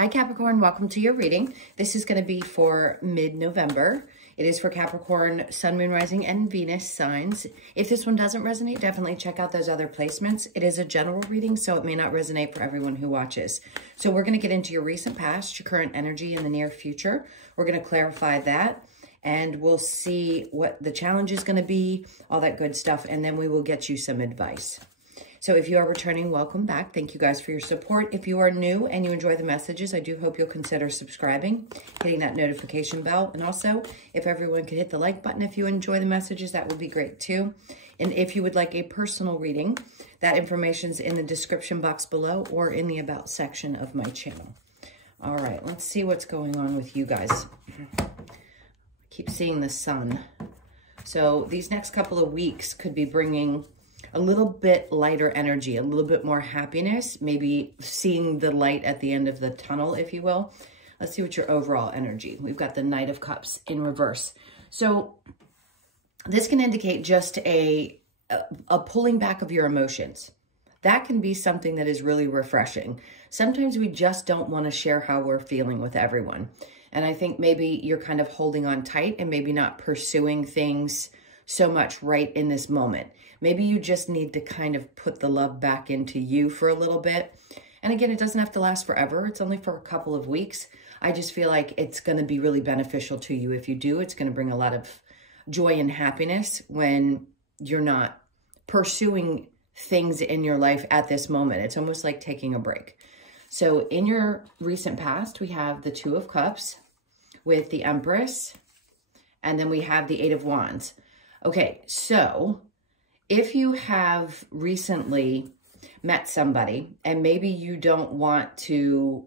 Hi Capricorn, welcome to your reading. This is going to be for mid-November. It is for Capricorn, Sun, Moon, Rising, and Venus signs. If this one doesn't resonate, definitely check out those other placements. It is a general reading, so it may not resonate for everyone who watches. So we're going to get into your recent past, your current energy, and the near future. We're going to clarify that, and we'll see what the challenge is going to be, all that good stuff, and then we will get you some advice. So if you are returning, welcome back. Thank you guys for your support. If you are new and you enjoy the messages, I do hope you'll consider subscribing, hitting that notification bell. And also, if everyone could hit the like button if you enjoy the messages, that would be great too. And if you would like a personal reading, that information's in the description box below or in the About section of my channel. All right, let's see what's going on with you guys. Keep seeing the sun. So these next couple of weeks could be bringing a little bit lighter energy, a little bit more happiness, maybe seeing the light at the end of the tunnel, if you will. Let's see what your overall energy. We've got the Knight of Cups in reverse. So this can indicate just a pulling back of your emotions. That can be something that is really refreshing. Sometimes we just don't want to share how we're feeling with everyone. And I think maybe you're kind of holding on tight and maybe not pursuing things so much right in this moment. Maybe you just need to kind of put the love back into you for a little bit. And again, it doesn't have to last forever. It's only for a couple of weeks. I just feel like it's going to be really beneficial to you. If you do, it's going to bring a lot of joy and happiness when you're not pursuing things in your life at this moment. It's almost like taking a break. So in your recent past, we have the Two of Cups with the Empress, and then we have the Eight of Wands. Okay, so if you have recently met somebody and maybe you don't want to,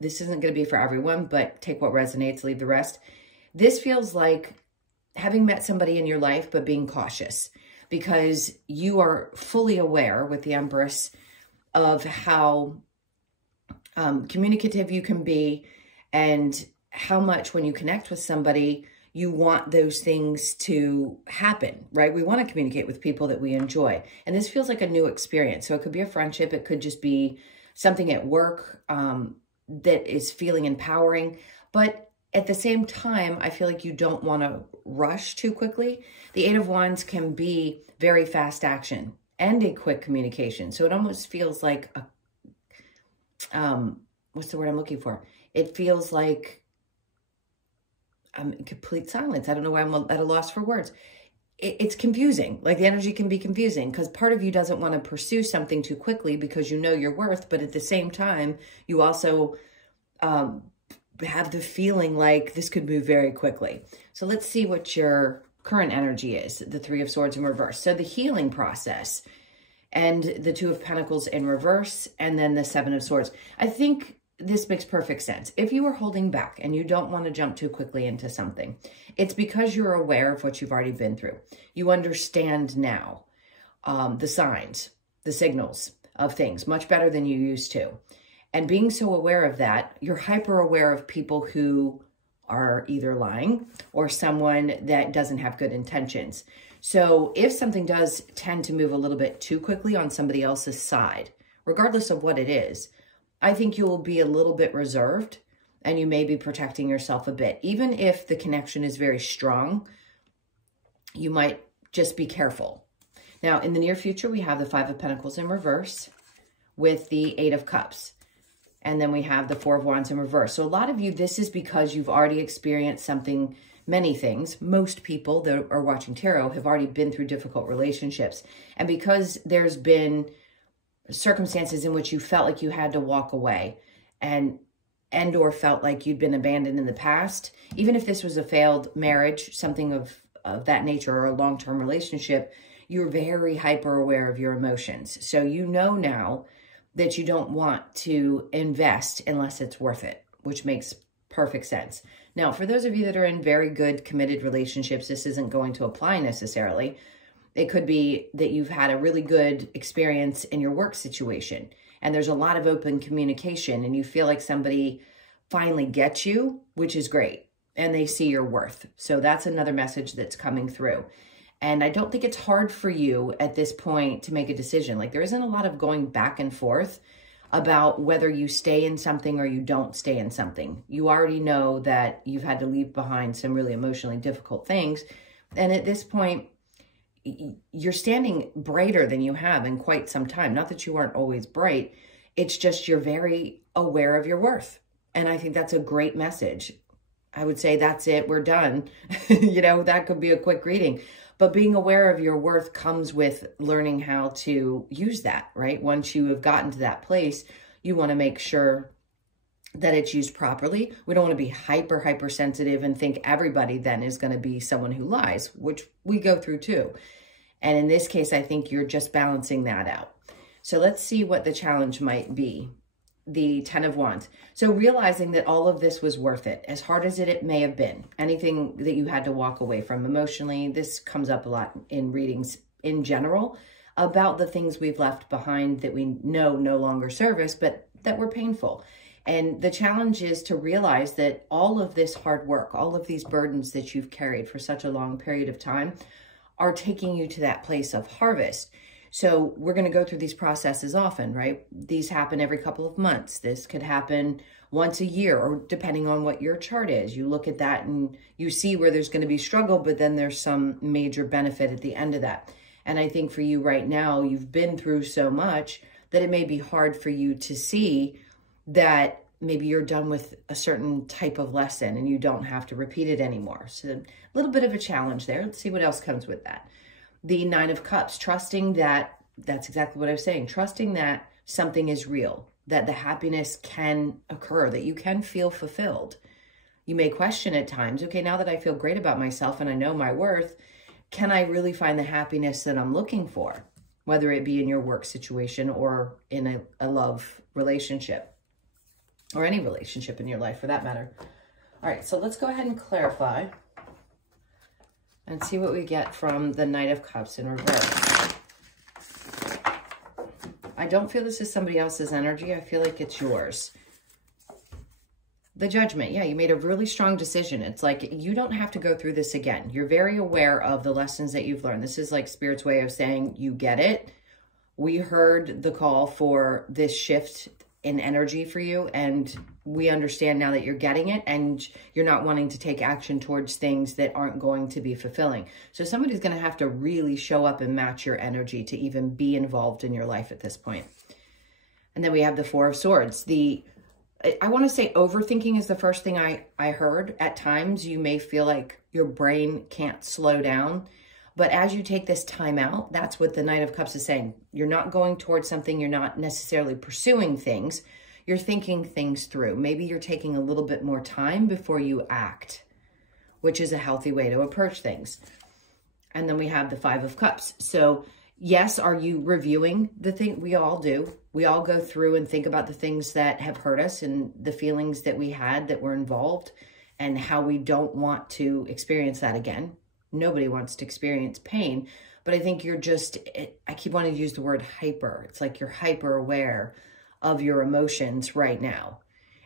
this isn't going to be for everyone, but take what resonates, leave the rest. This feels like having met somebody in your life, but being cautious because you are fully aware with the Empress of how communicative you can be and how much when you connect with somebody, you want those things to happen, right? We want to communicate with people that we enjoy. And this feels like a new experience. So it could be a friendship. It could just be something at work that is feeling empowering. But at the same time, I feel like you don't want to rush too quickly. The Eight of Wands can be very fast action and a quick communication. So it almost feels like, what's the word I'm looking for? It feels like complete silence. I don't know why I'm at a loss for words. It's confusing. Like the energy can be confusing because part of you doesn't want to pursue something too quickly because you know your worth. But at the same time, you also have the feeling like this could move very quickly. So let's see what your current energy is. The Three of Swords in reverse. So the healing process and the Two of Pentacles in reverse and then the Seven of Swords. I think this makes perfect sense. If you are holding back and you don't want to jump too quickly into something, it's because you're aware of what you've already been through. You understand now the signs, the signals of things much better than you used to. And being so aware of that, you're hyper aware of people who are either lying or someone that doesn't have good intentions. So if something does tend to move a little bit too quickly on somebody else's side, regardless of what it is, I think you will be a little bit reserved and you may be protecting yourself a bit. Even if the connection is very strong, you might just be careful. Now, in the near future, we have the Five of Pentacles in reverse with the Eight of Cups. And then we have the Four of Wands in reverse. So a lot of you, this is because you've already experienced something, many things. Most people that are watching tarot have already been through difficult relationships. And because there's been circumstances in which you felt like you had to walk away and or felt like you'd been abandoned in the past, even if this was a failed marriage, something of that nature or a long-term relationship, you're very hyper aware of your emotions. So you know now that you don't want to invest unless it's worth it, which makes perfect sense. Now, for those of you that are in very good committed relationships, this isn't going to apply necessarily. It could be that you've had a really good experience in your work situation and there's a lot of open communication and you feel like somebody finally gets you, which is great, and they see your worth. So that's another message that's coming through. And I don't think it's hard for you at this point to make a decision. Like there isn't a lot of going back and forth. about whether you stay in something or you don't stay in something. You already know that you've had to leave behind some really emotionally difficult things. And at this point, you're standing brighter than you have in quite some time. Not that you aren't always bright. It's just you're very aware of your worth. And I think that's a great message. I would say that's it. We're done. You know, that could be a quick reading. But being aware of your worth comes with learning how to use that, right? Once you have gotten to that place, you want to make sure that it's used properly. We don't want to be hyper sensitive and think everybody then is going to be someone who lies, which we go through too. And in this case, I think you're just balancing that out. So let's see what the challenge might be. The 10 of Wands. So realizing that all of this was worth it, as hard as it may have been, anything that you had to walk away from emotionally. This comes up a lot in readings in general about the things we've left behind that we know no longer serve us, but that were painful. And the challenge is to realize that all of this hard work, all of these burdens that you've carried for such a long period of time are taking you to that place of harvest. So we're going to go through these processes often, right? These happen every couple of months. This could happen once a year, or depending on what your chart is. You look at that and you see where there's going to be struggle, but then there's some major benefit at the end of that. And I think for you right now, you've been through so much that it may be hard for you to see that maybe you're done with a certain type of lesson and you don't have to repeat it anymore. So a little bit of a challenge there. Let's see what else comes with that. The 9 of Cups, trusting that, that's exactly what I was saying, trusting that something is real, that the happiness can occur, that you can feel fulfilled. You may question at times, okay, now that I feel great about myself and I know my worth, can I really find the happiness that I'm looking for, whether it be in your work situation or in a love relationship or any relationship in your life for that matter. All right, so let's go ahead and clarify and see what we get from the Knight of Cups in reverse. I don't feel this is somebody else's energy. I feel like it's yours. The Judgment. Yeah, you made a really strong decision. It's like you don't have to go through this again. You're very aware of the lessons that you've learned. This is like Spirit's way of saying you get it. We heard the call for this shift in energy for you, and we understand now that you're getting it and you're not wanting to take action towards things that aren't going to be fulfilling. So somebody's going to have to really show up and match your energy to even be involved in your life at this point. And then we have the 4 of Swords. I want to say overthinking is the first thing I heard. At times you may feel like your brain can't slow down, but as you take this time out, that's what the Knight of Cups is saying. You're not going towards something. You're not necessarily pursuing things. You're thinking things through. Maybe you're taking a little bit more time before you act, which is a healthy way to approach things. And then we have the 5 of Cups. So yes, are you reviewing the thing? We all do. We all go through and think about the things that have hurt us and the feelings that we had that were involved and how we don't want to experience that again. Nobody wants to experience pain, but I think you're just, I keep wanting to use the word hyper. It's like you're hyper aware of your emotions right now.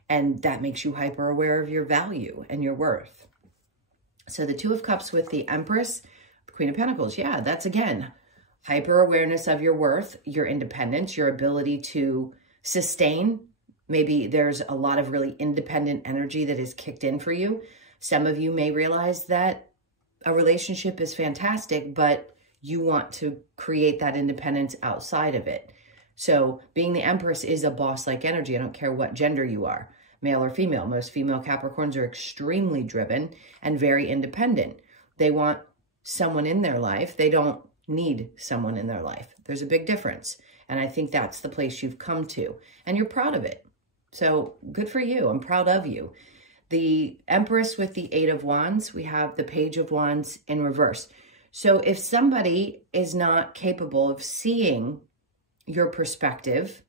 And that makes you hyper aware of your value and your worth. So the 2 of Cups with the Empress, Queen of Pentacles. Yeah, that's again, hyper awareness of your worth, your independence, your ability to sustain. Maybe there's a lot of really independent energy that is kicked in for you. Some of you may realize that a relationship is fantastic, but you want to create that independence outside of it. So being the Empress is a boss-like energy. I don't care what gender you are, male or female. Most female Capricorns are extremely driven and very independent. They want someone in their life. They don't need someone in their life. There's a big difference. And I think that's the place you've come to. And you're proud of it. So good for you. I'm proud of you. The Empress with the 8 of Wands, we have the Page of Wands in reverse. So if somebody is not capable of seeing your perspective,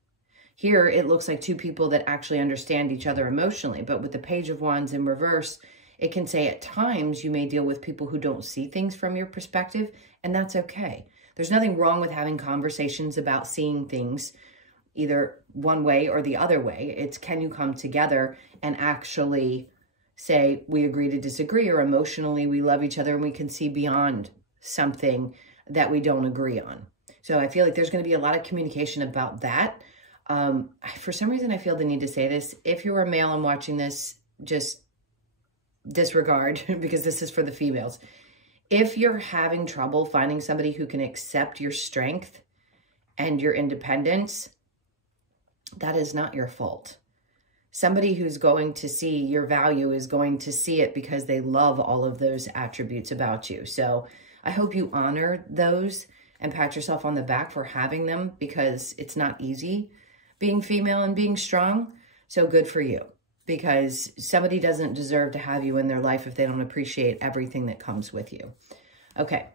here it looks like 2 people that actually understand each other emotionally. But with the Page of Wands in reverse, it can say at times you may deal with people who don't see things from your perspective, and that's okay. There's nothing wrong with having conversations about seeing things either one way or the other way. It's can you come together and actually say we agree to disagree, or emotionally we love each other and we can see beyond something that we don't agree on. So I feel like there's going to be a lot of communication about that. For some reason, I feel the need to say this. If you're a male and watching this, just disregard because this is for the females. If you're having trouble finding somebody who can accept your strength and your independence, that is not your fault. Somebody who's going to see your value is going to see it because they love all of those attributes about you. So I hope you honor those and pat yourself on the back for having them, because it's not easy being female and being strong. So good for you, because somebody doesn't deserve to have you in their life if they don't appreciate everything that comes with you. Okay,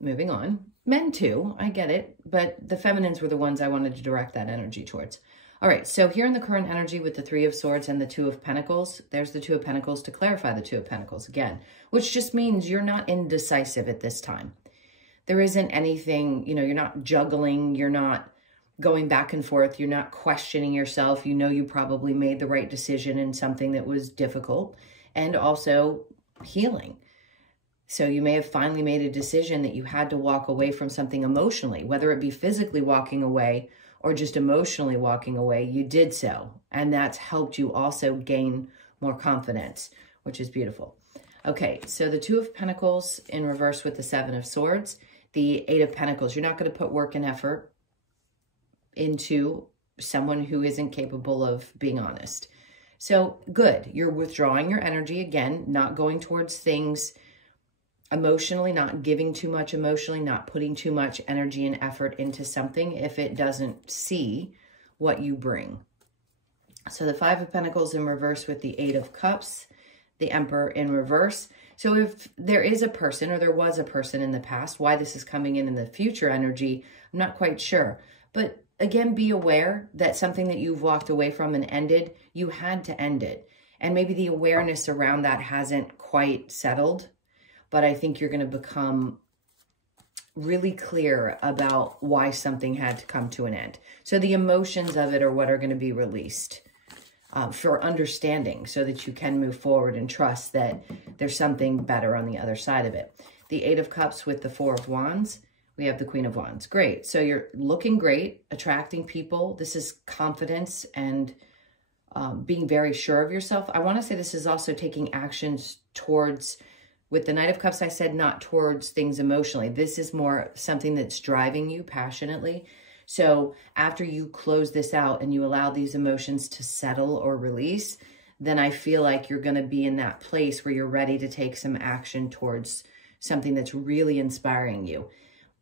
moving on. Men too, I get it, but the feminines were the ones I wanted to direct that energy towards. All right, so here in the current energy with the Three of Swords and the Two of Pentacles, there's the Two of Pentacles to clarify the Two of Pentacles again, which just means you're not indecisive at this time. There isn't anything, you're not juggling, you're not going back and forth, you're not questioning yourself. You know you probably made the right decision in something that was difficult and also healing. So you may have finally made a decision that you had to walk away from something emotionally, whether it be physically walking away or just emotionally walking away, you did so. And that's helped you also gain more confidence, which is beautiful. Okay, so the Two of Pentacles in reverse with the Seven of Swords, the Eight of Pentacles. You're not going to put work and effort into someone who isn't capable of being honest. So good. You're withdrawing your energy again, not going towards things emotionally, not giving too much emotionally, not putting too much energy and effort into something if it doesn't see what you bring. So the Five of Pentacles in reverse with the Eight of Cups, the Emperor in reverse. So if there is a person, or there was a person in the past, why this is coming in the future energy, I'm not quite sure. But again, be aware that something that you've walked away from and ended, you had to end it. And maybe the awareness around that hasn't quite settled, but I think you're going to become really clear about why something had to come to an end. So the emotions of it are what are going to be released for understanding, so that you can move forward and trust that there's something better on the other side of it. The Eight of Cups with the Four of Wands. We have the Queen of Wands. Great. So you're looking great, attracting people. This is confidence and being very sure of yourself. I want to say this is also taking actions towards, with the Knight of Cups, I said not towards things emotionally. This is more something that's driving you passionately. So after you close this out and you allow these emotions to settle or release, then I feel like you're going to be in that place where you're ready to take some action towards something that's really inspiring you.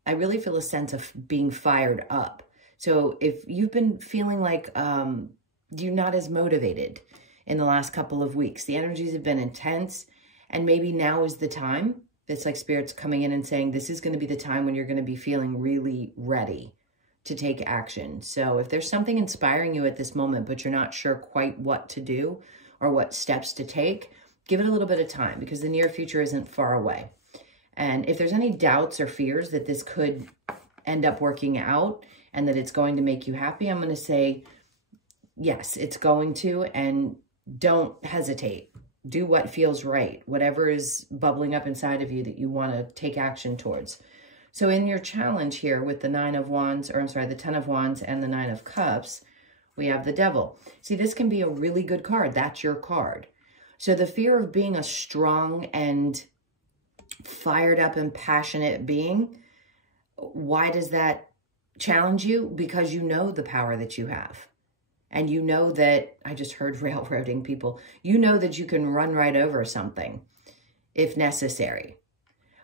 I really feel a sense of being fired up. So if you've been feeling like you're not as motivated in the last couple of weeks, the energies have been intense, and maybe now is the time. It's like Spirit's coming in and saying, this is going to be the time when you're going to be feeling really ready to take action. So if there's something inspiring you at this moment, but you're not sure quite what to do or what steps to take, give it a little bit of time, because the near future isn't far away. And if there's any doubts or fears that this could end up working out and that it's going to make you happy, I'm going to say, yes, it's going to, and don't hesitate. Do what feels right, whatever is bubbling up inside of you that you want to take action towards. So in your challenge here with the Nine of Wands, or I'm sorry, the Ten of Wands and the Nine of Cups, we have the Devil. See, this can be a really good card. That's your card. So the fear of being a strong and fired up and passionate being, why does that challenge you? Because you know the power that you have. And you know that, I just heard railroading people, you know that you can run right over something if necessary.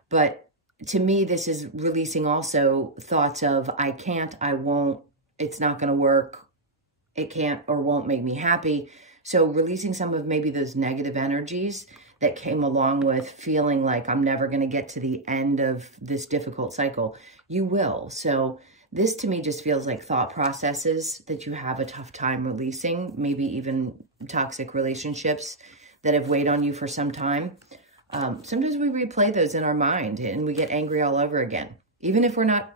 But to me, this is releasing also thoughts of, I can't, I won't, it's not going to work, it can't or won't make me happy. So releasing some of maybe those negative energies that came along with feeling like I'm never going to get to the end of this difficult cycle. You will. So this to me just feels like thought processes that you have a tough time releasing, maybe even toxic relationships that have weighed on you for some time. Sometimes we replay those in our mind and we get angry all over again. Even if we're not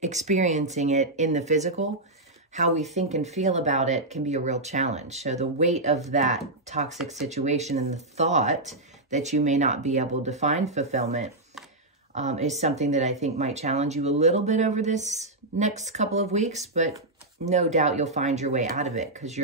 experiencing it in the physical, how we think and feel about it can be a real challenge. So the weight of that toxic situation and the thought that you may not be able to find fulfillment is something that I think might challenge you a little bit over this next couple of weeks, but no doubt you'll find your way out of it, because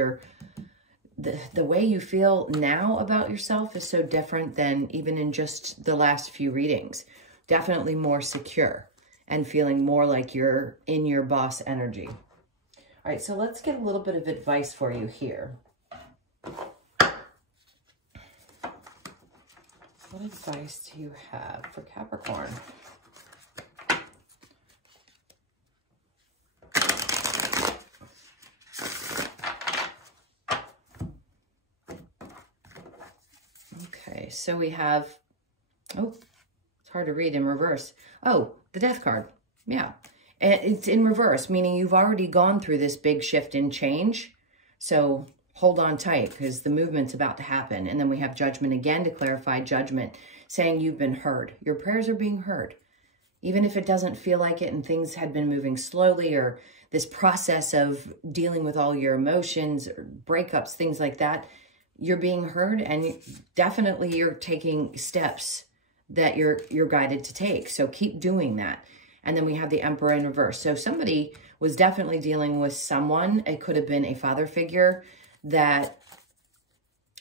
the way you feel now about yourself is so different than even in just the last few readings. Definitely more secure and feeling more like you're in your boss energy. All right, so let's get a little bit of advice for you here. What advice do you have for Capricorn? Okay, so we have, oh, it's hard to read in reverse. Oh, the Death card. Yeah. And it's in reverse, meaning you've already gone through this big shift and change. So hold on tight, because the movement's about to happen. And then we have Judgment again to clarify Judgment, saying you've been heard. Your prayers are being heard. Even if it doesn't feel like it and things had been moving slowly, or this process of dealing with all your emotions or breakups, things like that, you're being heard, and definitely you're taking steps that you're guided to take. So keep doing that. And then we have the Emperor in reverse. So somebody was definitely dealing with someone. It could have been a father figure that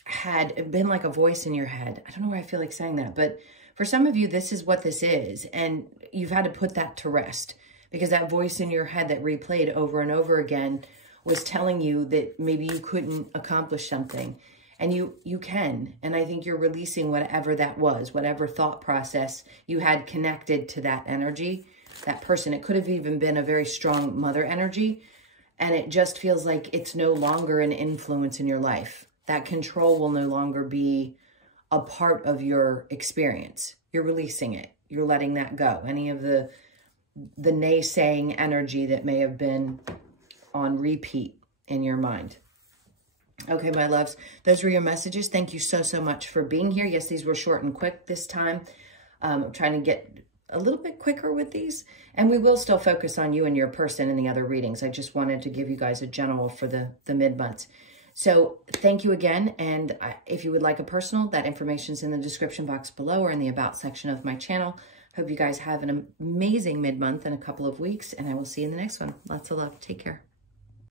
had been like a voice in your head. I don't know why I feel like saying that, but for some of you, this is what this is. And you've had to put that to rest, because that voice in your head that replayed over and over again was telling you that maybe you couldn't accomplish something. And you can. And I think you're releasing whatever that was, whatever thought process you had connected to that energy, that person. It could have even been a very strong mother energy. And it just feels like it's no longer an influence in your life. That control will no longer be a part of your experience. You're releasing it. You're letting that go. Any of the naysaying energy that may have been on repeat in your mind. Okay, my loves, those were your messages. Thank you so, so much for being here. Yes, these were short and quick this time. I'm trying to get a little bit quicker with these, and we will still focus on you and your person in the other readings. I just wanted to give you guys a general for the mid-months. So thank you again. And if you would like a personal, that information is in the description box below or in the About section of my channel. Hope you guys have an amazing mid-month in a couple of weeks, and I will see you in the next one. Lots of love. Take care.